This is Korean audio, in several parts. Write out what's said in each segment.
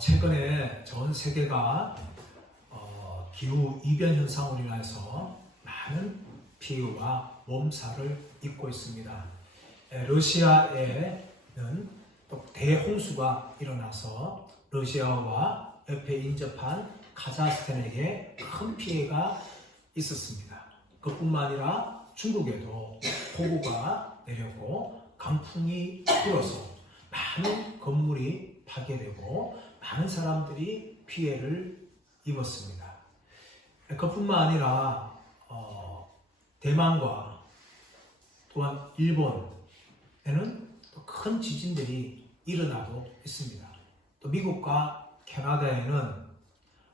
최근에 전 세계가 기후 이변 현상으로 인해서 많은 피해와 몸살을 입고 있습니다. 러시아에는 또 대홍수가 일어나서 러시아와 옆에 인접한 카자흐스탄에게 큰 피해가 있었습니다. 그뿐만 아니라 중국에도 폭우가 내렸고 강풍이 불어서 많은 건물이 파괴되고 많은 사람들이 피해를 입었습니다. 그뿐만 아니라 대만과 또한 일본에는 또 큰 지진들이 일어나고 있습니다. 또 미국과 캐나다에는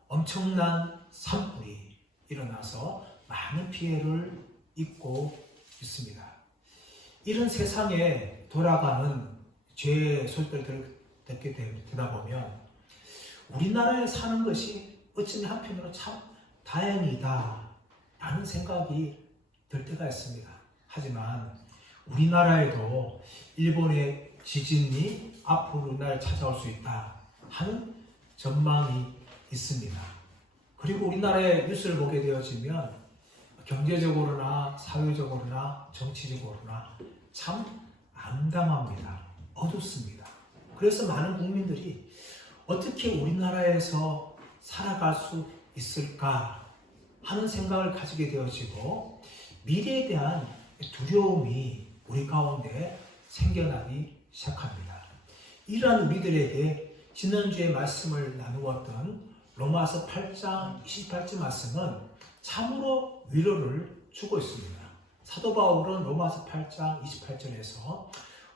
엄청난 산불이 일어나서 많은 피해를 입고 있습니다. 이런 세상에 돌아가는 죄의 소식들을 듣게 되다 보면 우리나라에 사는 것이 어쩌면 한편으로 참 다행이다 라는 생각이 들 때가 있습니다. 하지만 우리나라에도 일본의 지진이 앞으로 우리나라에 찾아올 수 있다 하는 전망이 있습니다. 그리고 우리나라의 뉴스를 보게 되어지면 경제적으로나 사회적으로나 정치적으로나 참 암담합니다. 어둡습니다. 그래서 많은 국민들이 어떻게 우리나라에서 살아갈 수 있을까 하는 생각을 가지게 되어지고 미래에 대한 두려움이 우리 가운데 생겨나기 시작합니다. 이러한 우리들에게 지난주에 말씀을 나누었던 로마서 8장 28절 말씀은 참으로 위로를 주고 있습니다. 사도 바울은 로마서 8장 28절에서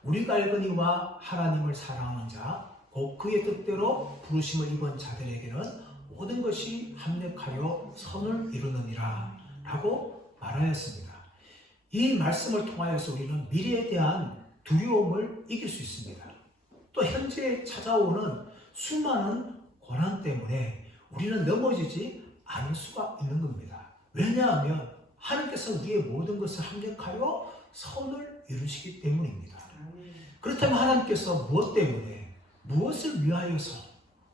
우리가 알거니와 하나님을 사랑하는 자 곧 그의 뜻대로 부르심을 입은 자들에게는 모든 것이 합력하여 선을 이루느니라 라고 말하였습니다. 이 말씀을 통하여서 우리는 미래에 대한 두려움을 이길 수 있습니다. 또 현재 찾아오는 수많은 고난 때문에 우리는 넘어지지 않을 수가 있는 겁니다. 왜냐하면 하나님께서 우리의 모든 것을 합력하여 선을 이루시기 때문입니다. 그렇다면 하나님께서 무엇 때문에 무엇을 위하여서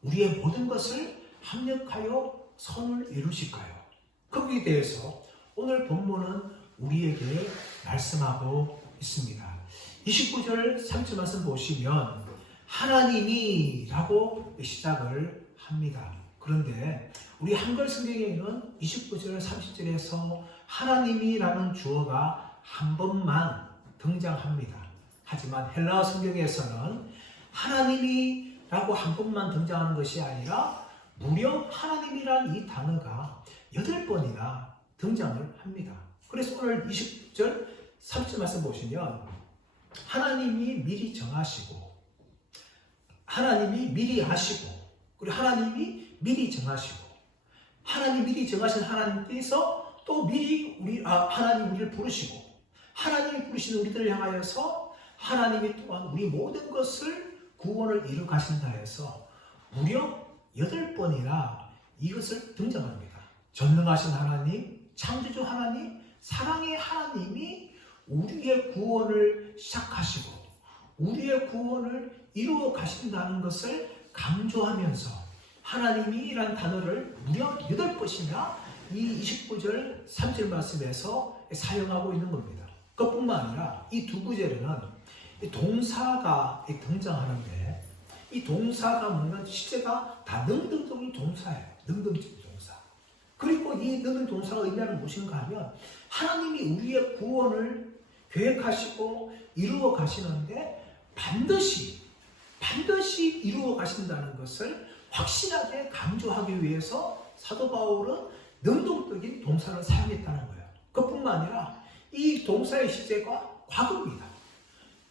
우리의 모든 것을 합력하여 선을 이루실까요? 거기에 대해서 오늘 본문은 우리에게 말씀하고 있습니다. 29절 3절 말씀 보시면 하나님이 라고 시작을 합니다. 그런데 우리 한글 성경에는 29절 30절에서 하나님이 라는 주어가 한 번만 등장합니다. 하지만 헬라어 성경에서는 하나님이 라고 한 번만 등장하는 것이 아니라 무려 하나님이란 이 단어가 8번이나 등장을 합니다. 그래서 오늘 20절 30절 말씀 보시면 하나님이 미리 정하시고 하나님이 미리 아시고 그리고 하나님이 미리 정하시고 하나님 미리 정하신 하나님께서 또 미리 하나님 우리를 부르시고 하나님이 부르신 우리들을 향하여서 하나님이 또한 우리 모든 것을 구원을 이루 가신다 해서 무려 8번이나 이것을 등장합니다. 전능하신 하나님, 창조주 하나님, 사랑의 하나님이 우리의 구원을 시작하시고 우리의 구원을 이루어 가신다는 것을 강조하면서 하나님이란 단어를 무려 8번이나 이 29절 3절 말씀에서 사용하고 있는 겁니다. 그뿐만 아니라 이 두 구절에는 동사가 등장하는데 이 동사가 뭔가 시제가 다 능동적인 동사예요. 능동적인 동사. 그리고 이 능동 동사가 의미하는 무엇인가 하면 하나님이 우리의 구원을 계획하시고 이루어 가시는데 반드시 이루어 가신다는 것을 확실하게 강조하기 위해서 사도 바울은 능동적인 동사를 사용했다는 거예요. 그뿐만 아니라 이 동사의 시제가 과거입니다.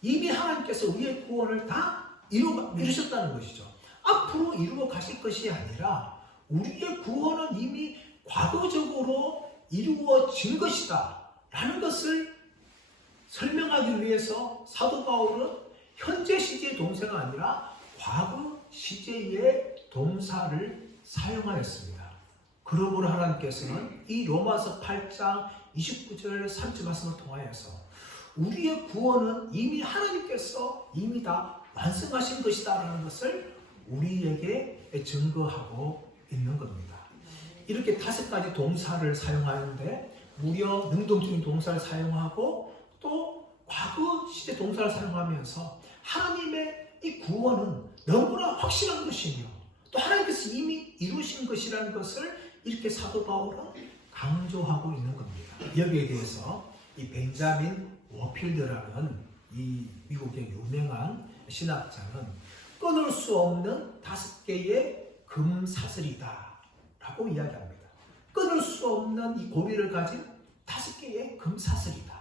이미 하나님께서 우리의 구원을 다 이루셨다는 것이죠. 앞으로 이루어 가실 것이 아니라 우리의 구원은 이미 과거적으로 이루어진 것이다 라는 것을 설명하기 위해서 사도 바울은 현재 시제의 동사가 아니라 과거 시제의 동사를 사용하였습니다. 그러므로 하나님께서는 이 로마서 8장 29절 30절 말씀을 통하여서 우리의 구원은 이미 하나님께서 이미 다 완성하신 것이다 라는 것을 우리에게 증거하고 있는 겁니다. 이렇게 5가지 동사를 사용하는데 무려 능동적인 동사를 사용하고 또 과거 시대 동사를 사용하면서 하나님의 이 구원은 너무나 확실한 것이며 또 하나님께서 이미 이루신 것이라는 것을 이렇게 사도 바울은 강조하고 있는 겁니다. 여기에 대해서 이 벤자민 워필드라는 이 미국의 유명한 신학자는 끊을 수 없는 5개의 금사슬이다 라고 이야기합니다. 끊을 수 없는 이 고리를 가진 5개의 금사슬이다.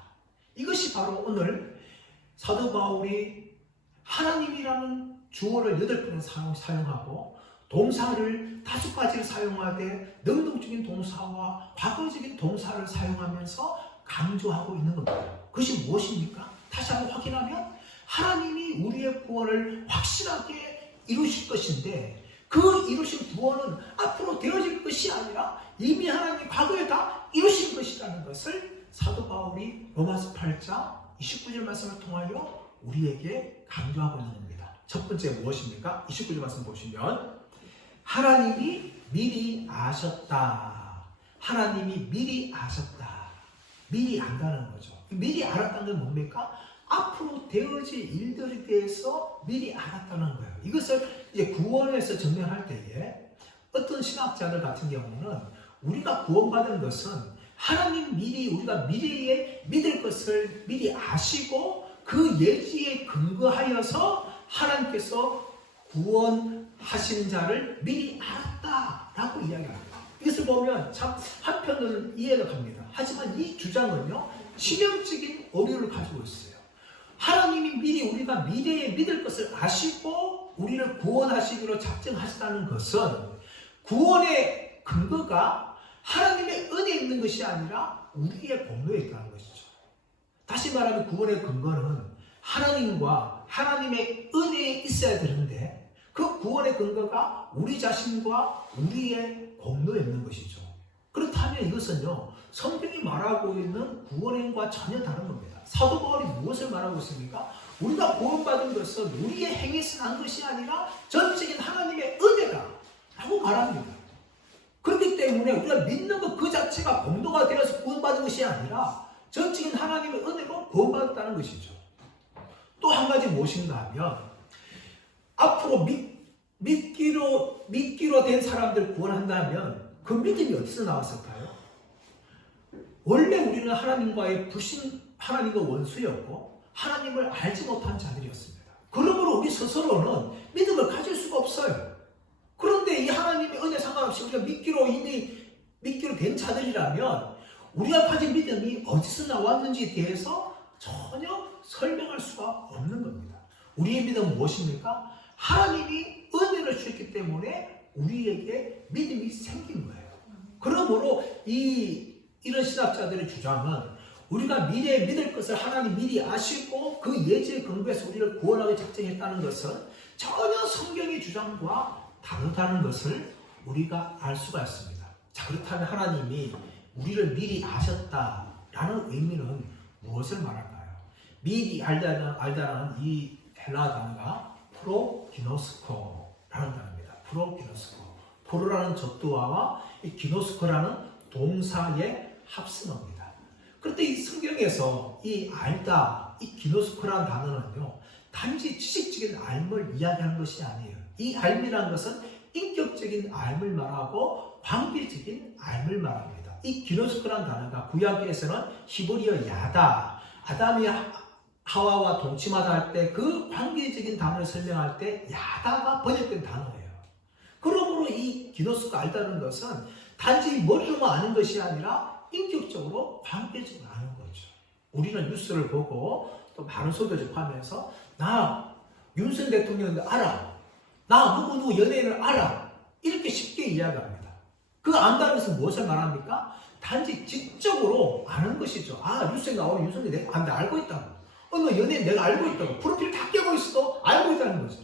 이것이 바로 오늘 사도 바울이 하나님이라는 주어를 8번을 사용하고 동사를 5가지를 사용하되 능동적인 동사와 과거적인 동사를 사용하면서 강조하고 있는 겁니다. 그것이 무엇입니까? 다시 한번 확인하면 하나님이 우리의 구원을 확실하게 이루실 것인데 그 이루신 구원은 앞으로 되어질 것이 아니라 이미 하나님이 과거에 다 이루신 것이라는 것을 사도 바울이 로마서 8장 29절 말씀을 통하여 우리에게 강조하고 있는 겁니다. 첫 번째 무엇입니까? 29절 말씀 보시면 하나님이 미리 아셨다. 하나님이 미리 아셨다. 미리 안다는 거죠. 미리 알았다는 건 뭡니까? 앞으로 되어질 일들에 대해서 미리 알았다는 거예요. 이것을 이제 구원에서 증명할 때에 어떤 신학자들 같은 경우는 우리가 구원받은 것은 하나님 미리 우리가 미래에 믿을 것을 미리 아시고 그 예지에 근거하여서 하나님께서 구원하신 자를 미리 알았다라고 이야기합니다. 이것을 보면 참 한편은 이해가 갑니다. 하지만 이 주장은요 치명적인 오류를 가지고 있어요. 하나님이 미리 우리가 미래에 믿을 것을 아시고 우리를 구원하시기로 작정하셨다는 것은 구원의 근거가 하나님의 은혜에 있는 것이 아니라 우리의 공로에 있다는 것이죠. 다시 말하면 구원의 근거는 하나님과 하나님의 은혜에 있어야 되는데 그 구원의 근거가 우리 자신과 우리의 공로에 있는 것이죠. 그렇다면 이것은요 성경이 말하고 있는 구원행과 전혀 다른 겁니다. 사도 바울이 무엇을 말하고 있습니까? 우리가 구원받은 것은 우리의 행위에서 난 것이 아니라 전적인 하나님의 은혜다 라고 말합니다. 그렇기 때문에 우리가 믿는 것 그 자체가 공로가 되어서 구원받은 것이 아니라 전적인 하나님의 은혜로 구원받았다는 것이죠. 또 한 가지 무엇인가 하면 앞으로 믿기로 된 사람들 구원한다면 그 믿음이 어디서 나왔을까요? 원래 우리는 하나님과의 하나님과 원수였고 하나님을 알지 못한 자들이었습니다. 그러므로 우리 스스로는 믿음을 가질 수가 없어요. 그런데 이 하나님의 은혜 상관없이 우리가 믿기로 된 자들이라면 우리가 가진 믿음이 어디서 나왔는지에 대해서 전혀 설명할 수가 없는 겁니다. 우리의 믿음은 무엇입니까? 하나님이 은혜를 주셨기 때문에 우리에게 믿음이 생긴 거예요. 그러므로 이런 신학자들의 주장은 우리가 미래에 믿을 것을 하나님 미리 아시고 그 예지에 근거해서 우리를 구원하게 작정했다는 것은 전혀 성경의 주장과 다르다는 것을 우리가 알 수가 있습니다. 자, 그렇다면 하나님이 우리를 미리 아셨다라는 의미는 무엇을 말할까요? 미리 알다라는 이 헬라 단어가 프로기노스코라는 단어입니다. 프로기노스코. 프로라는 접두어와 이 기노스코라는 동사의 합성어입니다. 그런데 이 성경에서 이 알다, 이 기노스코라는 단어는요, 단지 지식적인 알을 이야기하는 것이 아니에요. 이 알이라는 것은 인격적인 알을 말하고 관계적인 알을 말합니다. 이 기노스코라는 단어가 구약에서는 히브리어 야다, 아담이 하와와 동침하다 할 때 그 관계적인 단어를 설명할 때 야다가 번역된 단어예요. 그러므로 이 기노스코 알다는 것은 단지 머리로만 아는 것이 아니라 인격적으로 관계적으로 아는 거죠. 우리는 뉴스를 보고 또 많은 소도 접하면서 나 윤석열 대통령 알아. 나 누구 연예인을 알아. 이렇게 쉽게 이야기합니다. 그 안다는 것은 무엇을 말합니까? 단지 지적으로 아는 것이죠. 아, 뉴스에 나오는 윤석열 대통령 내가 알고 있다고. 어느 연예인 내가 알고 있다고. 프로필 다 깨고 있어도 알고 있다는 거죠.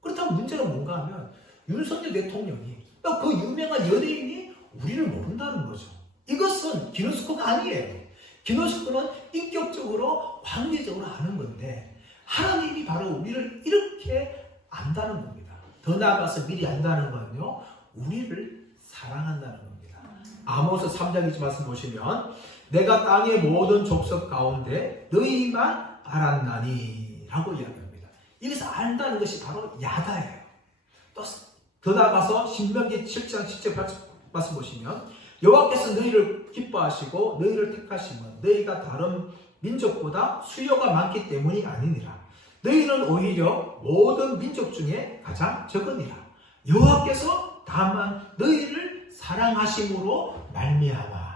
그렇다면 문제는 뭔가 하면 윤석열 대통령이 그 유명한 연예인이 우리를 모른다는 거죠. 이것은 기노스코가 아니에요. 기노스코는 인격적으로 관계적으로 아는 건데 하나님이 바로 우리를 이렇게 안다는 겁니다. 더 나아가서 미리 안다는 건요, 우리를 사랑한다는 겁니다. 아모스 3장 2절 말씀 보시면 내가 땅의 모든 족속 가운데 너희만 알았나니 라고 이야기합니다. 여기서 안다는 것이 바로 야다예요. 또 더 나아가서 신명기 7장 10절 말씀 보시면 여호와께서 너희를 기뻐하시고 너희를 택하시면 너희가 다른 민족보다 수요가 많기 때문이 아니니라. 너희는 오히려 모든 민족 중에 가장 적으니라. 여호와께서 다만 너희를 사랑하심으로 말미암아.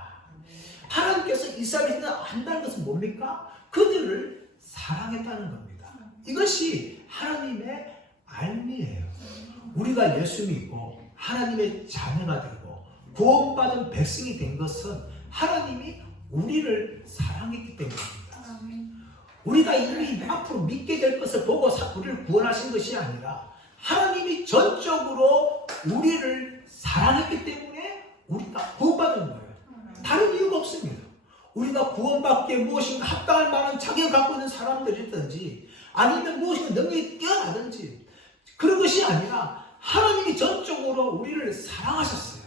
하나님께서 이스라엘을 안다는 것은 뭡니까? 그들을 사랑했다는 겁니다. 이것이 하나님의 알미예요. 우리가 예수 믿고 하나님의 자녀가 되고 구원받은 백성이 된 것은 하나님이 우리를 사랑했기 때문입니다. 우리가 이미 앞으로 믿게 될 것을 보고 우리를 구원하신 것이 아니라 하나님이 전적으로 우리를 사랑했기 때문에 우리가 구원받은 거예요. 다른 이유가 없습니다. 우리가 구원받기에 무엇인가 합당할 만한 자격을 갖고 있는 사람들이든지 아니면 무엇인가 능력이 뛰어나든지 그런 것이 아니라 하나님이 전적으로 우리를 사랑하셨어요.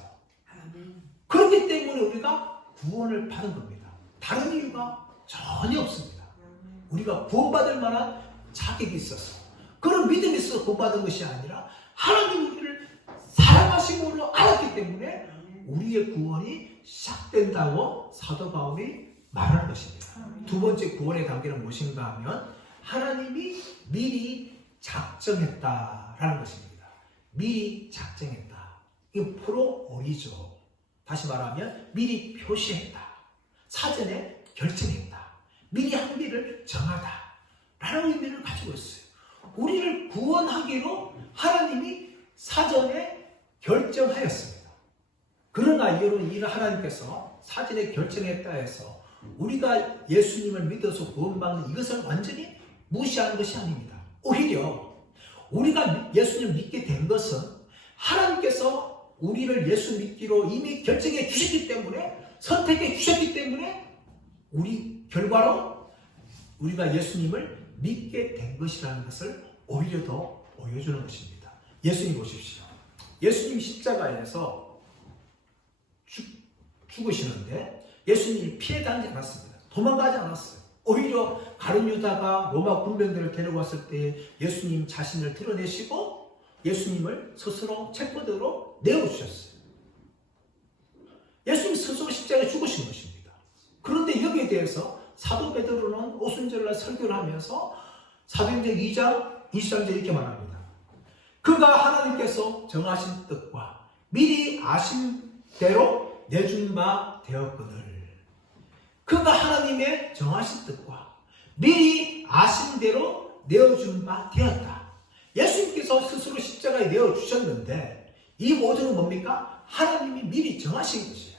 그렇기 때문에 우리가 구원을 받은 겁니다. 다른 이유가 전혀 없습니다. 우리가 구원받을 만한 자격이 있어서 그런 믿음이 있어서 구원받은 것이 아니라 하나님이 우리를 사랑하심으로 알았기 때문에 우리의 구원이 시작된다고 사도 바울이 말하는 것입니다. 두 번째 구원의 단계는 무엇인가 하면 하나님이 미리 작정했다라는 것입니다. 미리 작정했다. 이거 프로오리죠. 다시 말하면 미리 표시했다. 사전에 결정했다. 미리 한 일을 정하다. 라는 의미를 가지고 있어요. 우리를 구원하기로 하나님이 사전에 결정하였습니다. 그러나 여러분, 이를 하나님께서 사전에 결정했다 해서 우리가 예수님을 믿어서 구원받는 이것을 완전히 무시하는 것이 아닙니다. 오히려 우리가 예수님을 믿게 된 것은 하나님께서 우리를 예수 믿기로 이미 결정해 주셨기 때문에, 선택해 주셨기 때문에 우리 결과로 우리가 예수님을 믿게 된 것이라는 것을 오히려 더 보여주는 것입니다. 예수님 보십시오. 예수님 십자가에서 죽으시는데 예수님이 피해 다니지 않았습니다. 도망가지 않았어요. 오히려 가룟 유다가 로마 군병들을 데려왔을 때 예수님 자신을 드러내시고 예수님을 스스로 책보대로 내어주셨어요. 예수님 스스로 십자가에 죽으신 것입니다. 그런데 여기에 대해서 사도 베드로는 오순절날 설교를 하면서 사도행전 2장 23절 이렇게 말합니다. 그가 하나님께서 정하신 뜻과 미리 아신 대로 내준 바 되었거늘. 그가 하나님의 정하신 뜻과 미리 아신 대로 내어준 바 되었다. 예수님께서 스스로 십자가에 내어주셨는데 이 모든 건 뭡니까? 하나님이 미리 정하신 것이에요.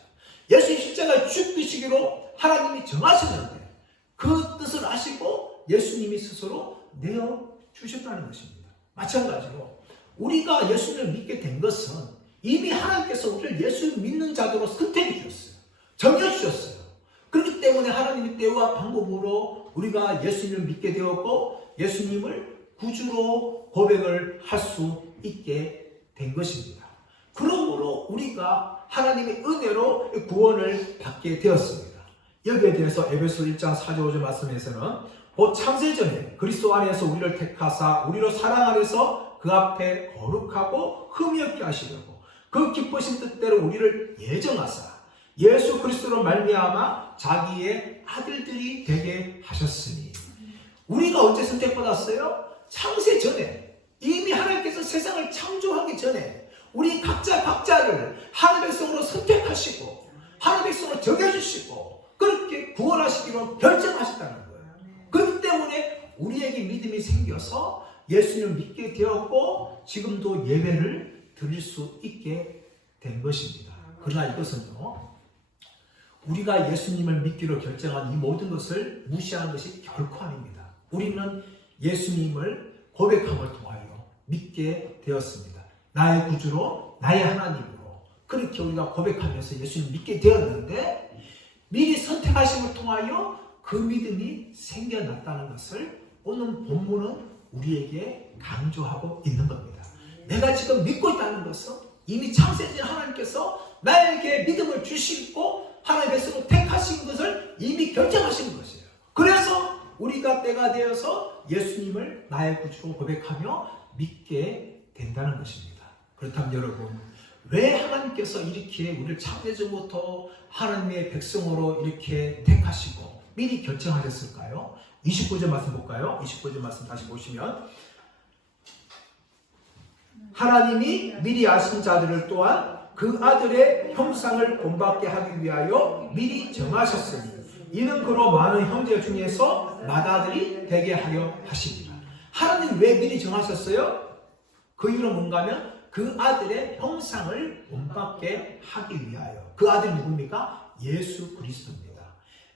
예수님 십자가에 죽으시기로 하나님이 정하셨는데 그 뜻을 아시고 예수님이 스스로 내어주셨다는 것입니다. 마찬가지로 우리가 예수님을 믿게 된 것은 이미 하나님께서 우리를 예수 믿는 자들로 선택해 주셨어요. 정해주셨어요. 그렇기 때문에 하나님의 때와 방법으로 우리가 예수님을 믿게 되었고 예수님을 구주로 고백을 할 수 있게 된 것입니다. 그러므로 우리가 하나님의 은혜로 구원을 받게 되었습니다. 여기에 대해서 에베소 1장 4절 5절 말씀에서는 곧 창세전에 그리스도 안에서 우리를 택하사 우리로 사랑 안에서 그 앞에 거룩하고 흠이 없게 하시려고 그 기쁘신 뜻대로 우리를 예정하사 예수 그리스도로 말미암아 자기의 아들들이 되게 하셨으니. 우리가 언제 선택받았어요? 창세 전에, 이미 하나님께서 세상을 창조하기 전에 우리 각자를 하나님의 백성으로 선택하시고 하나님의 백성으로 정해주시고 그렇게 구원하시기로 결정하셨다는 거예요. 그렇기 때문에 우리에게 믿음이 생겨서 예수님을 믿게 되었고 지금도 예배를 드릴 수 있게 된 것입니다. 그러나 이것은요, 우리가 예수님을 믿기로 결정한 이 모든 것을 무시하는 것이 결코 아닙니다. 우리는 예수님을 고백함을 통하여 믿게 되었습니다. 나의 구주로, 나의 하나님으로 그렇게 우리가 고백하면서 예수님을 믿게 되었는데 미리 선택하심을 통하여 그 믿음이 생겨났다는 것을 오늘 본문은 우리에게 강조하고 있는 겁니다. 내가 지금 믿고 있다는 것은 이미 창세전 하나님께서 나에게 믿음을 주시고 하나님의 백성으로 택하신 것을 이미 결정하신 것이에요. 그래서 우리가 때가 되어서 예수님을 나의 구주로 고백하며 믿게 된다는 것입니다. 그렇다면 여러분, 왜 하나님께서 이렇게 우리를 창세전부터 하나님의 백성으로 이렇게 택하시고 미리 결정하셨을까요? 29절 말씀 볼까요? 29절 말씀 다시 보시면, 하나님이 미리 아신 자들을 또한 그 아들의 형상을 본받게 하기 위하여 미리 정하셨으니 이는 그로 많은 형제 중에서 맏아들이 되게 하려 하십니다. 하나님 왜 미리 정하셨어요? 그 이유는 뭔가 하면 그 아들의 형상을 본받게 하기 위하여. 그 아들이 누굽니까? 예수 그리스도입니다.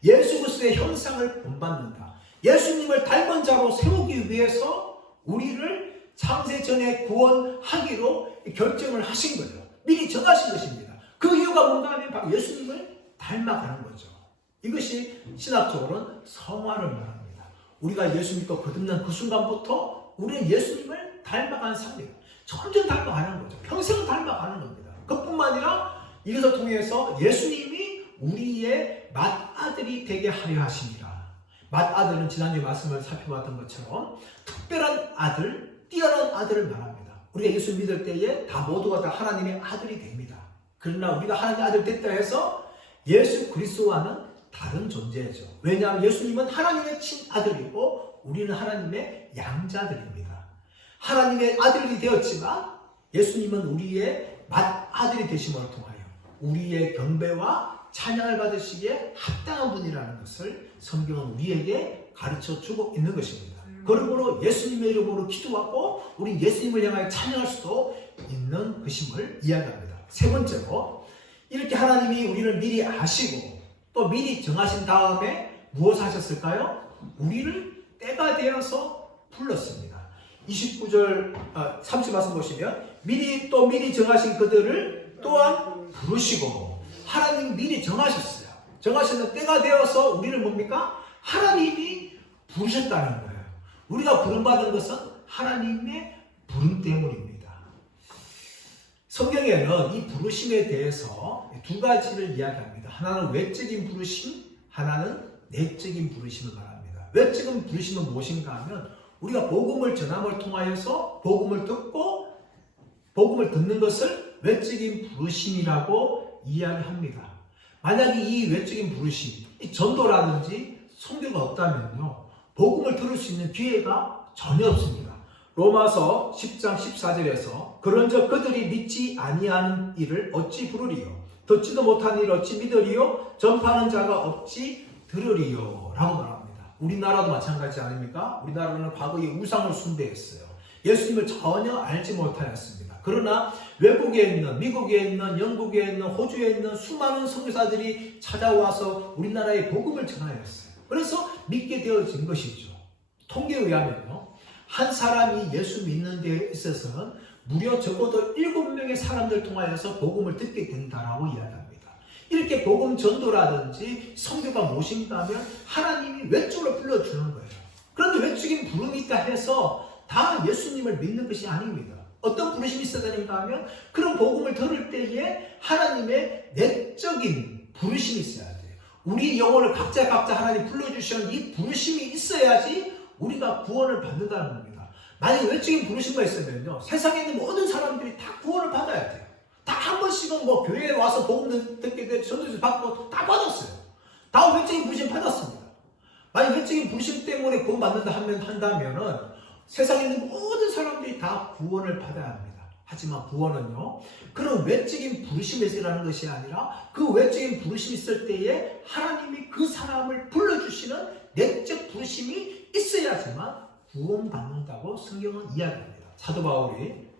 예수 그리스도의 형상을 본받는다. 예수님을 닮은 자로 세우기 위해서 우리를 창세전에 구원하기로 결정을 하신 거예요. 미리 정하신 것입니다. 그 이유가 뭔가 하면 바로 예수님을 닮아가는 거죠. 이것이 신학적으로는 성화를 말합니다. 우리가 예수 믿고 거듭난 그 순간부터 우리는 예수님을 닮아가는 삶이에요. 점점 닮아가는 거죠. 평생을 닮아가는 겁니다. 그뿐만 아니라 이것을 통해서 예수님이 우리의 맏아들이 되게 하려 하십니다. 맏아들은 지난주에 말씀을 살펴봤던 것처럼 특별한 아들, 뛰어난 아들을 말합니다. 우리가 예수 믿을 때에 다 모두가 다 하나님의 아들이 됩니다. 그러나 우리가 하나님의 아들 됐다 해서 예수 그리스도와는 다른 존재죠. 왜냐하면 예수님은 하나님의 친아들이고 우리는 하나님의 양자들입니다. 하나님의 아들이 되었지만 예수님은 우리의 맏아들이 되심을 통하여 우리의 경배와 찬양을 받으시기에 합당한 분이라는 것을 성경은 우리에게 가르쳐주고 있는 것입니다. 그러므로 예수님의 이름으로 기도하고 우리 예수님을 향하여 찬양할 수도 있는 것임을 이야기합니다. 세 번째로, 이렇게 하나님이 우리를 미리 아시고 또 미리 정하신 다음에 무엇을 하셨을까요? 우리를 때가 되어서 불렀습니다. 29절 30 말씀 보시면 미리 정하신 그들을 또한 부르시고, 하나님이 미리 정하셨어요. 정하셨는 때가 되어서 우리를 뭡니까? 하나님이 부르셨다는 거예요. 우리가 부름받은 것은 하나님의 부름 때문입니다. 성경에는 이 부르심에 대해서 두 가지를 이야기합니다. 하나는 외적인 부르심, 하나는 내적인 부르심을 말합니다. 외적인 부르심은 무엇인가 하면 우리가 복음을 전함을 통하여서 복음을 듣고 복음을 듣는 것을 외적인 부르심이라고 이야기합니다. 만약에 이 외적인 부르심, 이 전도라든지 선교가 없다면요, 복음을 들을 수 있는 기회가 전혀 없습니다. 로마서 10장 14절에서 그런즉 그들이 믿지 아니하는 일을 어찌 부르리요? 듣지도 못한 일을 어찌 믿으리요? 전파하는 자가 어찌 들으리요? 라고 말합니다. 우리나라도 마찬가지 아닙니까? 우리나라는 과거에 우상을 숭배했어요. 예수님을 전혀 알지 못하였습니다. 그러나 외국에 있는, 미국에 있는, 영국에 있는, 호주에 있는 수많은 선교사들이 찾아와서 우리나라에 복음을 전하였어요. 그래서 믿게 되어진 것이죠. 통계에 의하면요, 한 사람이 예수 믿는 데 있어서는 무려 적어도 7명의 사람들 통하여서 복음을 듣게 된다라고 이야기합니다. 이렇게 복음 전도라든지 선교가 무엇인가 하면 하나님이 외적으로 불러주는 거예요. 그런데 외적인 부름이 있다 해서 다 예수님을 믿는 것이 아닙니다. 어떤 부르심이 있어야 되는가 하면 그런 복음을 들을 때에 하나님의 내적인 부르심이 있어야 돼요. 우리 영혼을 각자 하나님 불러주시는 이 부르심이 있어야지 우리가 구원을 받는다는 겁니다. 만약에 외적인 부르심만 있으면요, 세상에 있는 모든 사람들이 다 구원을 받아야 돼요. 다 한 번씩은 뭐 교회에 와서 복음 듣게 되고 전도지 받고 다 받았어요. 다 외적인 부르심 받았습니다. 만약 외적인 부르심 때문에 구원 받는다 한다면은 세상에 있는 모든 사람들이 다 구원을 받아야 합니다. 하지만 구원은요, 그런 외적인 부르심에서 일어나는 것이 아니라 그 외적인 부르심이 있을 때에 하나님이 그 사람을 불러주시는 내적 부르심이 있어야지만 구원받는다고 성경은 이야기합니다. 사도 바울이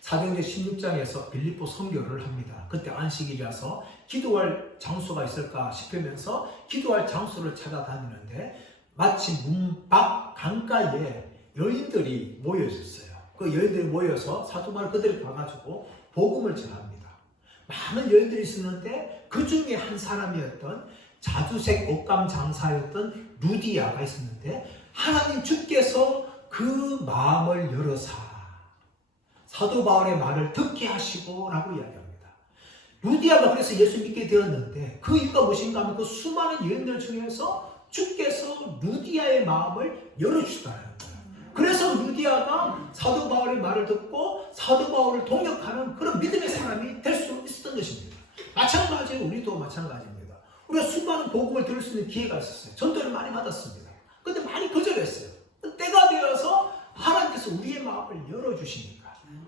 사도행전 16장에서 빌립보 선교를 합니다. 그때 안식일이라서 기도할 장소가 있을까 싶으면서 기도할 장소를 찾아다니는데 마침 문 밖 강가에 여인들이 모여 있었어요. 그 여인들이 모여서 사도 바울 그들이 가가지고 복음을 전합니다. 많은 여인들이 있었는데 그 중에 한 사람이었던 자주색 옷감 장사였던 루디아가 있었는데 하나님 주께서 그 마음을 열어사 사도 바울의 말을 듣게 하시고 라고 이야기합니다. 루디아가 그래서 예수 믿게 되었는데 그 이유가 무엇인가 하면 그 수많은 여인들 중에서 주께서 루디아의 마음을 열어주시다는 거예요. 그래서 루디아가 사도 바울의 말을 듣고 사도 바울을 동역하는 그런 믿음의 사람이 될 수 있었던 것입니다. 마찬가지로 우리도 마찬가지입니다. 우리가 수많은 복음을 들을 수 있는 기회가 있었어요. 전도를 많이 받았습니다. 근데 많이 거절했어요. 때가 되어서 하나님께서 우리의 마음을 열어주시니까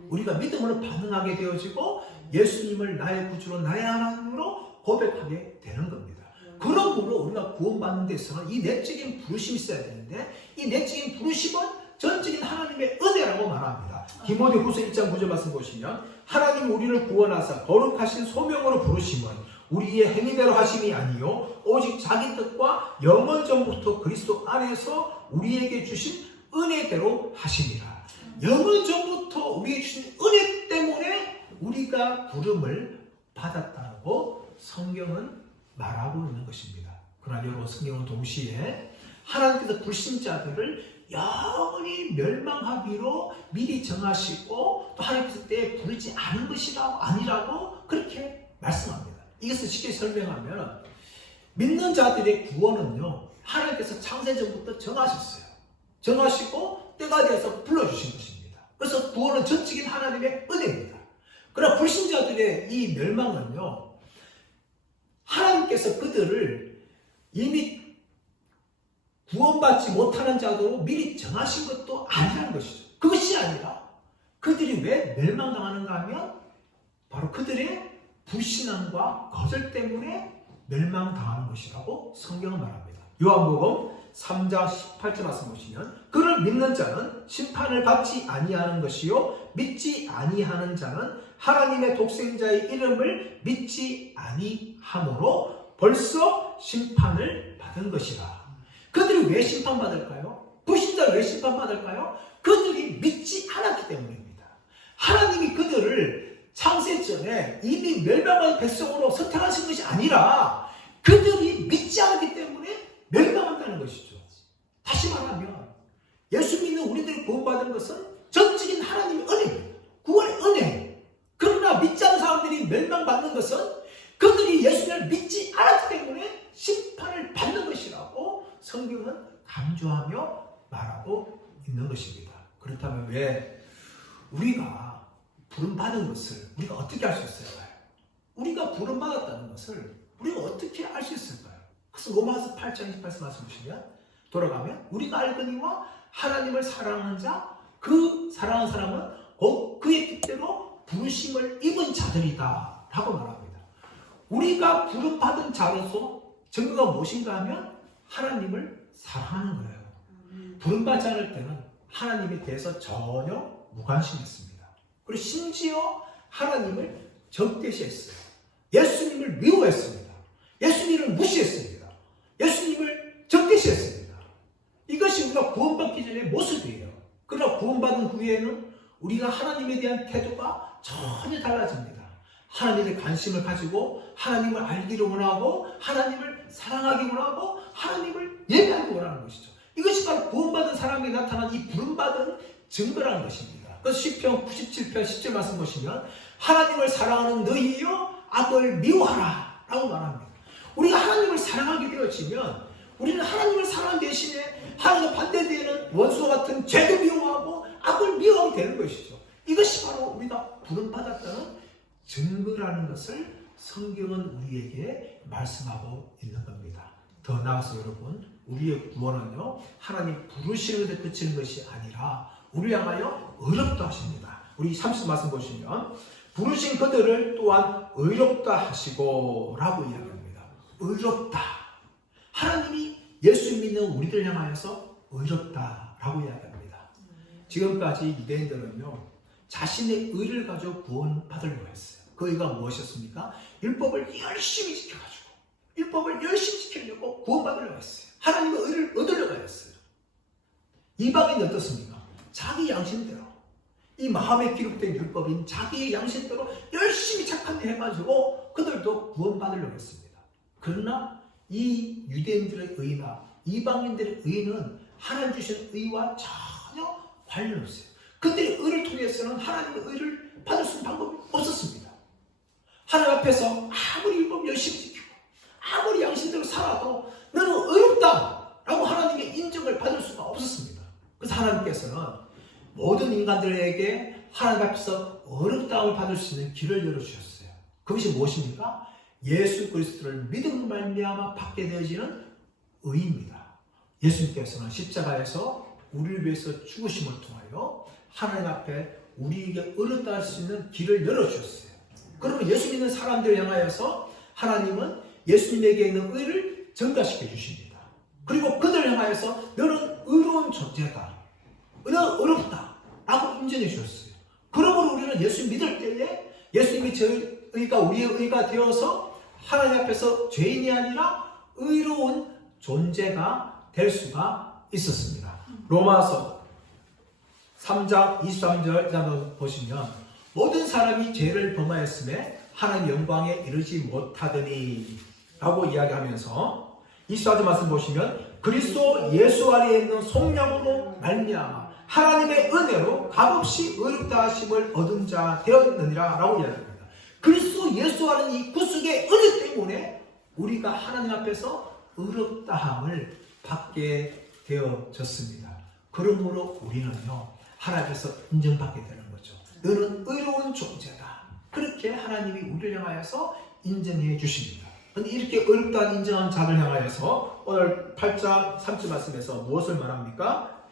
우리가 믿음으로 반응하게 되어지고 예수님을 나의 구주로 나의 하나님으로 고백하게 되는 겁니다. 그러므로 우리가 구원받는 데 있어서는 이 내적인 부르심이 있어야 되는데 이 내적인 부르심은 전적인 하나님의 은혜라고 말합니다. 디모데후서 1장 9절 말씀 보시면 하나님 우리를 구원하사 거룩하신 소명으로 부르심은 우리의 행위대로 하심이 아니요 오직 자기 뜻과 영원 전부터 그리스도 안에서 우리에게 주신 은혜대로 하심이라. 영원 전부터 우리에게 주신 은혜 때문에 우리가 부름을 받았다고 성경은 말하고 있는 것입니다. 그러나 여러분 성경은 동시에 하나님께서 불신자들을 영원히 멸망하기로 미리 정하시고 또 하나님께서 때에 부르지 않은 아니라고 그렇게 말씀합니다. 이것을 쉽게 설명하면 믿는 자들의 구원은요 하나님께서 창세전부터 정하셨어요. 정하시고 때가 되어서 불러주신 것입니다. 그래서 구원은 전적인 하나님의 은혜입니다. 그러나 불신자들의 이 멸망은요 하나님께서 그들을 이미 구원받지 못하는 자도 미리 정하신 것도 아니라는 것이죠. 그것이 아니라 그들이 왜 멸망당하는가 하면 바로 그들의 불신앙과 거절 때문에 멸망당하는 것이라고 성경은 말합니다. 요한복음 3장 18절 말씀 보시면 그를 믿는 자는 심판을 받지 아니하는 것이요 믿지 아니하는 자는 하나님의 독생자의 이름을 믿지 아니하므로 벌써 심판을 받은 것이라. 그들이 왜 심판받을까요? 불신자가 왜 심판받을까요? 그들이 믿지 않았기 때문입니다. 하나님이 그들을 창세전에 이미 멸망한 백성으로 선택하신 것이 아니라 그들이 믿지 않았기 때문에 멸망한다는 것이죠. 다시 말하면 예수 믿는 우리들이 구원받은 것은 전적인 하나님의 은혜입니다. 구원의 은혜. 그러나 믿지 않는 사람들이 멸망받는 것은 그들이 예수를 믿지 않았기 때문에 심판을 받는 것이라고 성경은 강조하며 말하고 있는 것입니다. 그렇다면 왜 우리가 부름받은 것을 우리가 어떻게 알 수 있을까요? 우리가 부름받았다는 것을 우리가 어떻게 알 수 있을까요? 그래서 로마서 8장 28절 말씀 보시면 돌아가면 우리가 알거니와 하나님을 사랑하는 자 그 사랑하는 사람은 곧 그의 뜻대로 부르심을 입은 자들이다 라고 말합니다. 우리가 부름받은 자로서 증거가 무엇인가 하면 하나님을 사랑하는 거예요. 부름받지 않을 때는 하나님에 대해서 전혀 무관심했습니다. 그리고 심지어 하나님을 적대시했어요. 예수님을 미워했습니다. 예수님을 무시했습니다. 예수님을 적대시했습니다. 이것이 우리가 구원받기 전의 모습이에요. 그러나 구원받은 후에는 우리가 하나님에 대한 태도가 전혀 달라집니다. 하나님에 관심을 가지고 하나님을 알기를 원하고 하나님을 사랑하기 원하고 하나님을 예배하기 원하는 것이죠. 이것이 바로 구원받은 사람에게 나타난 이 부름받은 증거라는 것입니다. 그래서 시편 97편 10절 말씀 보시면 하나님을 사랑하는 너희여 악을 미워하라 라고 말합니다. 우리가 하나님을 사랑하게 되어지면 우리는 하나님을 사랑하는 대신에 하나님과 반대되는 원수와 같은 죄도 미워하고 악을 미워하게 되는 것이죠. 이것이 바로 우리가 부름받았다는 증거라는 것을 성경은 우리에게 말씀하고 있는 겁니다. 더 나아가서 여러분 우리의 구원은요 하나님 부르시는 데 그치는 것이 아니라 우리 향하여 의롭다 하십니다. 우리 30절 말씀 보시면 부르신 그들을 또한 의롭다 하시고 라고 이야기합니다. 의롭다. 하나님이 예수 믿는 우리들 향하여서 의롭다 라고 이야기합니다. 지금까지 유대인들은요 자신의 의를 가지고 구원받으려고 했어요. 그 의가 무엇이었습니까? 율법을 열심히 지켜가지고 율법을 열심히 지키려고 구원받으려고 했어요. 하나님의 의를 얻으려고 했어요. 이방인이 어떻습니까? 자기 양심대로 이 마음에 기록된 율법인 자기의 양심대로 열심히 착한 일 해가지고 그들도 구원받으려고 했습니다. 그러나 이 유대인들의 의나 이방인들의 의는 하나님 주신 의와 전혀 관련 없어요. 그들의 의를 통해서는 하나님의 의를 받을 수 있는 방법이 없었습니다. 하나님 앞에서 아무리 율법 열심히 지키고 아무리 양심대로 살아도 너는 의롭다 라고 하나님의 인정을 받을 수가 없었습니다. 그래서 하나님께서는 모든 인간들에게 하나님 앞에서 의롭다움을 받을 수 있는 길을 열어주셨어요. 그것이 무엇입니까? 예수 그리스도를 믿음으로 말미암아 받게 되어지는 의입니다. 예수님께서는 십자가에서 우리를 위해서 죽으심을 통하여 하나님 앞에 우리에게 의롭다 할 수 있는 길을 열어주셨어요. 그러면 예수 믿는 사람들을 향하여서 하나님은 예수님에게 있는 의를 증가시켜 주십니다. 그리고 그들을 향하여서 너는 의로운 존재다, 너는 의롭다 라고 인정해 주셨어요. 그러므로 우리는 예수 믿을 때에 예수님이 저희 의가 우리의 의가 되어서 하나님 앞에서 죄인이 아니라 의로운 존재가 될 수가 있었습니다. 로마서 3장 23절 한번 보시면 모든 사람이 죄를 범하였음에 하나님 영광에 이르지 못하더니 라고 이야기하면서 24절 말씀 보시면 그리스도 예수 안에 있는 성령으로 말미암아 하나님의 은혜로 값없이 의롭다 하심을 얻은 자 되었느니라 라고 이야기합니다. 그리스도 예수 안에 이 구속의 은혜 때문에 우리가 하나님 앞에서 의롭다함을 받게 되어졌습니다. 그러므로 우리는요 하나님께서 인정받게 되는 거죠. 너는 의로운 존재다. 그렇게 하나님이 우리를 향하여서 인정해 주십니다. 그런데 이렇게 의롭다는 인정한 자를 향하여서 오늘 8장 3절 말씀에서 무엇을 말합니까?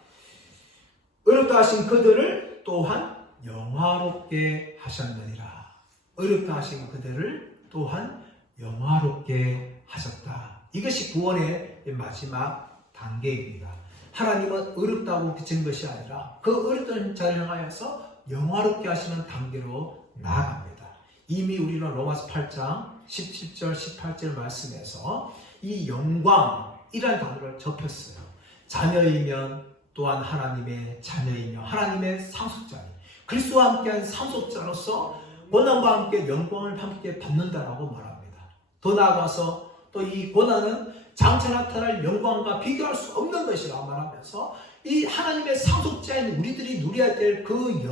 의롭다 하신 그들을 또한 영화롭게 하셨느니라. 의롭다 하신 그들을 또한 영화롭게 하셨다. 이것이 구원의 마지막 단계입니다. 하나님은 의롭다고 비친 것이 아니라 그 의롭다는 자를 향하여서 영화롭게 하시는 단계로 나아갑니다. 이미 우리는 로마서 8장 17절 18절 말씀에서 이 영광이라는 단어를 접했어요. 자녀이면 또한 하나님의 자녀이며 하나님의 상속자니 그리스도와 함께한 상속자로서 고난과 함께 영광을 함께 받는다라고 말합니다. 더 나아가서 또 이 고난은 장차 나타날 영광과 비교할 수 없는 것이라고 말하면서 이 하나님의 상속자인 우리들이 누려야 될 그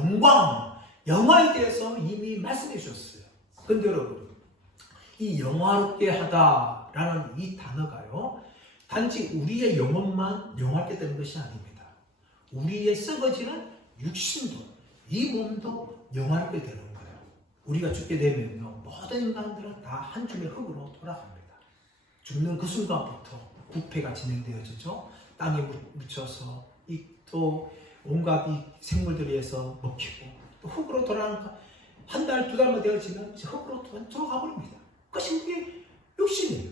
영광에 대해서 이미 말씀해 주셨어요. 그런데 여러분, 이 영화롭게 하다라는 이 단어가요, 단지 우리의 영혼만 영화롭게 되는 것이 아닙니다. 우리의 썩어지는 육신도, 이 몸도 영화롭게 되는 거예요. 우리가 죽게 되면요, 모든 인간들은 다 한 줌의 흙으로 돌아갑니다. 죽는 그 순간부터 부패가 진행되어지죠. 땅에 묻혀서 또 온갖 이 생물들에 의해서 먹히고 또 흙으로 돌아가는 한 달, 두 달만 되어지면 이제 흙으로 돌아가 버립니다. 그것이 우리의 육신이에요.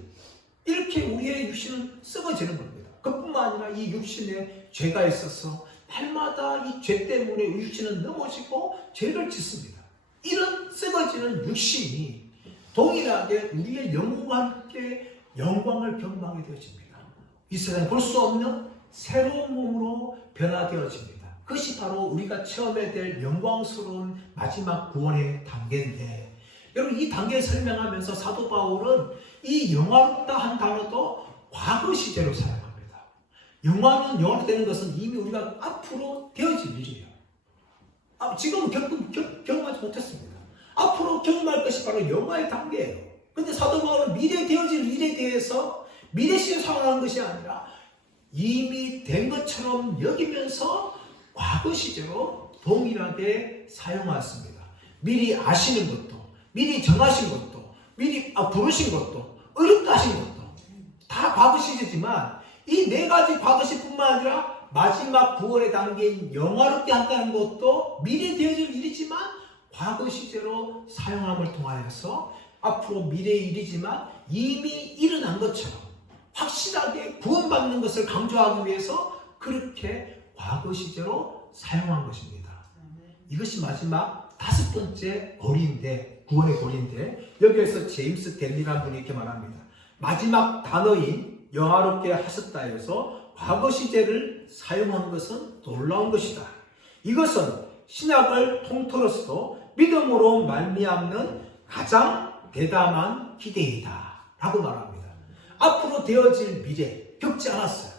이렇게 우리의 육신은 썩어지는 겁니다. 그뿐만 아니라 이 육신에 죄가 있어서 날마다 이 죄 때문에 육신은 넘어지고 죄를 짓습니다. 이런 썩어지는 육신이 동일하게 우리의 영혼과 함께 영광을 경험하게 되어집니다. 이 세상에 볼 수 없는 새로운 몸으로 변화되어집니다. 그것이 바로 우리가 체험해야 될 영광스러운 마지막 구원의 단계인데, 여러분 이 단계를 설명하면서 사도 바울은 이 영화롭다 한 단어도 과거 시제로 사용합니다. 영화로 되는 것은 이미 우리가 앞으로 되어질 일이에요. 지금은 경험하지 못했습니다. 앞으로 경험할 것이 바로 영화의 단계예요. 그런데 사도 바울은 미래에 되어질 일에 대해서 미래 시에 상황한 것이 아니라 이미 된 것처럼 여기면서 과거 시제로 동일하게 사용하였습니다. 미리 아시는 것도, 미리 정하신 것도, 미리 부르신 것도, 의롭다 하신 것도 다 과거 시제지만 이 네 가지 과거 시뿐만 아니라 마지막 구원의 단계인 영화롭게 한다는 것도 미래 되어질 일이지만 과거 시제로 사용함을 통하여서 앞으로 미래의 일이지만 이미 일어난 것처럼 확실하게 구원받는 것을 강조하기 위해서 그렇게 과거 시제로 사용한 것입니다. 이것이 마지막 다섯 번째 고리인데, 구원의 고리인데, 여기에서 제임스 댄리라는 분이 이렇게 말합니다. 마지막 단어인 영화롭게 하셨다 해서 과거 시제를 사용한 것은 놀라운 것이다. 이것은 신약을 통틀어서도 믿음으로 말미암는 가장 대담한 기대이다 라고 말합니다. 앞으로 되어질 미래 겪지 않았어요.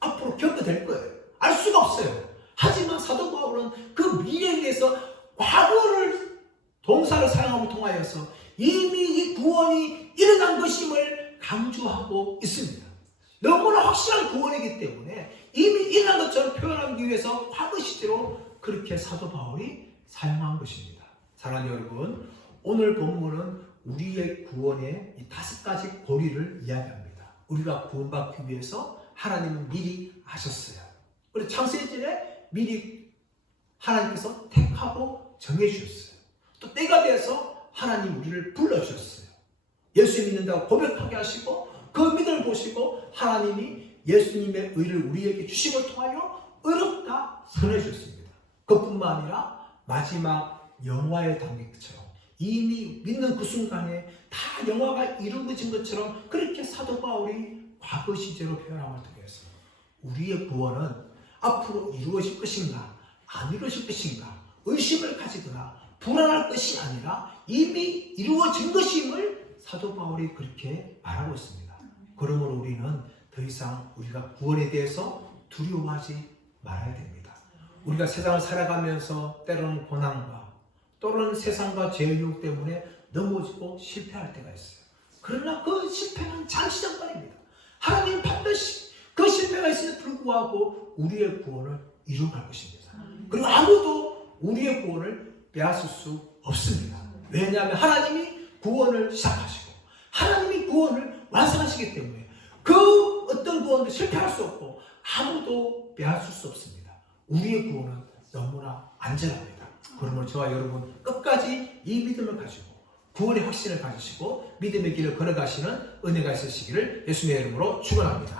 앞으로 겪게 될 거예요. 알 수가 없어요. 하지만 사도 바울은 그 미래에 대해서 과거를 동사를 사용함을 통하여서 이미 이 구원이 일어난 것임을 강조하고 있습니다. 너무나 확실한 구원이기 때문에 이미 일어난 것처럼 표현하기 위해서 과거 시제로 그렇게 사도 바울이 사용한 것입니다. 사랑하는 여러분, 오늘 본문은 우리의 구원의 이 5가지 고리를 이야기합니다. 우리가 구원받기 위해서 하나님은 미리 아셨어요. 그리고 창세전에 미리 하나님께서 택하고 정해주셨어요. 또 때가 돼서 하나님 우리를 불러주셨어요. 예수 믿는다고 고백하게 하시고 그 믿음을 보시고 하나님이 예수님의 의를 우리에게 주심을 통하여 의롭다 선해주셨습니다. 그뿐만 아니라 마지막 영화의 단계처럼 이미 믿는 그 순간에 다 영화가 이루어진 것처럼 그렇게 사도 바울이 과거 시제로 표현함을 통해서 우리의 구원은 앞으로 이루어질 것인가 안 이루어질 것인가 의심을 가지거나 불안할 것이 아니라 이미 이루어진 것임을 사도 바울이 그렇게 말하고 있습니다. 그러므로 우리는 더 이상 우리가 구원에 대해서 두려워하지 말아야 됩니다. 우리가 세상을 살아가면서 때로는 고난과 또는 세상과 죄의 유혹 때문에 넘어지고 실패할 때가 있어요. 그러나 그 실패는 잠시 잠깐입니다. 하나님 반드시 그 실패가 있음에도 불구하고 우리의 구원을 이루어갈 것입니다. 그리고 아무도 우리의 구원을 빼앗을 수 없습니다. 왜냐하면 하나님이 구원을 시작하시고 하나님이 구원을 완성하시기 때문에 그 어떤 구원도 실패할 수 없고 아무도 빼앗을 수 없습니다. 우리의 구원은 너무나 안전합니다. 그러므로 저와 여러분 끝까지 이 믿음을 가지고 구원의 확신을 가지시고 믿음의 길을 걸어가시는 은혜가 있으시기를 예수님의 이름으로 축원합니다.